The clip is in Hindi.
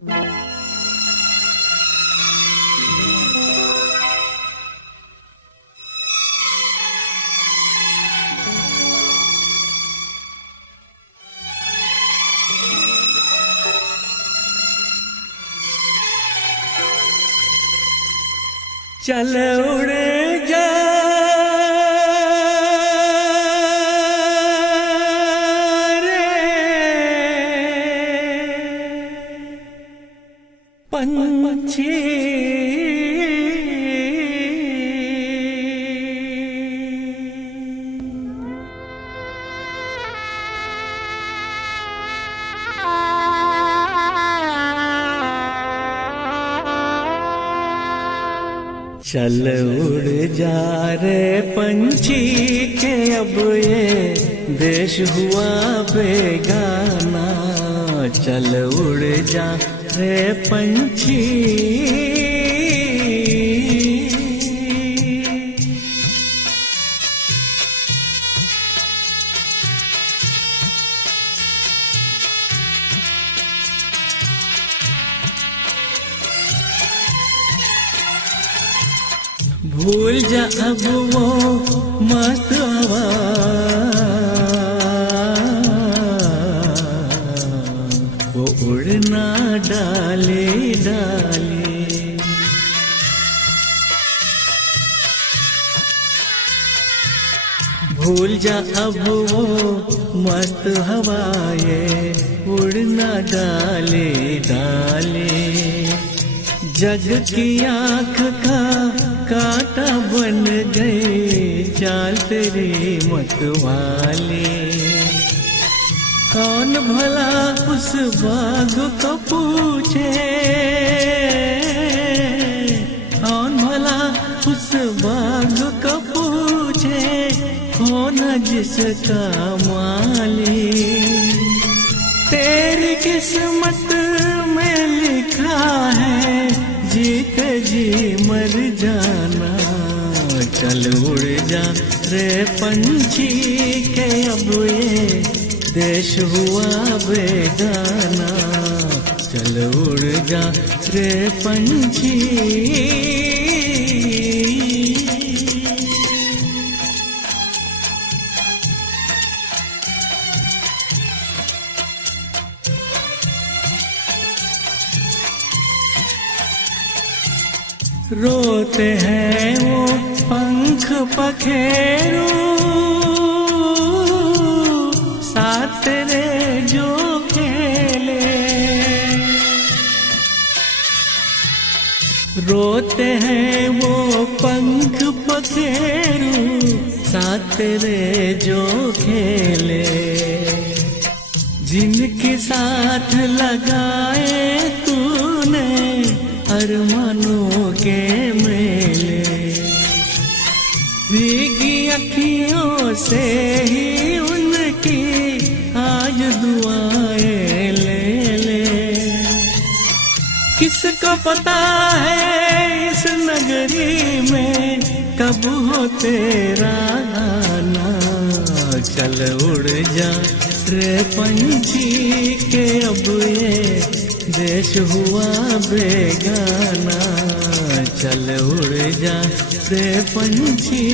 चल उड़ जा रे पंछी, चल उड़ जा रे पंछी के अब ये देश हुआ बेगाना। चल उड़ जा रे पंछी, भूल जा अब वो मस्त हवा, वो उड़ना डाले डाले। भूल जा अब वो मस्त हवा, ये उड़ना डाले डाले। जग की आँख का कांटा बन गए चाल तेरी मतवाले। कौन भला उस बाघ को पूछे, कौन भला उस बाघ को पूछे, कौन जिसका मालिक। तेरी किस्मत में लिखा है जीत जी मर जाना। चल उड़ जा रे पंछी के अब ये देश हुआ बेगाना। चल उड़ जा रे पंछी, रोते हैं वो पंख पखेरू, साथ तेरे जो खेले। रोते हैं वो पंख पखेरू, साथ तेरे जो खेले। जिनके साथ लगाए तूने अरमानों के मेले, भीगी अखियों से ही उनकी आज दुआएं ले ले। किसको पता है इस नगरी में कब हो तेरा आना। चल उड़ जा रे पंछी के अब ये देश हुआ बेगाना। चल उड़ जा रे पंछी।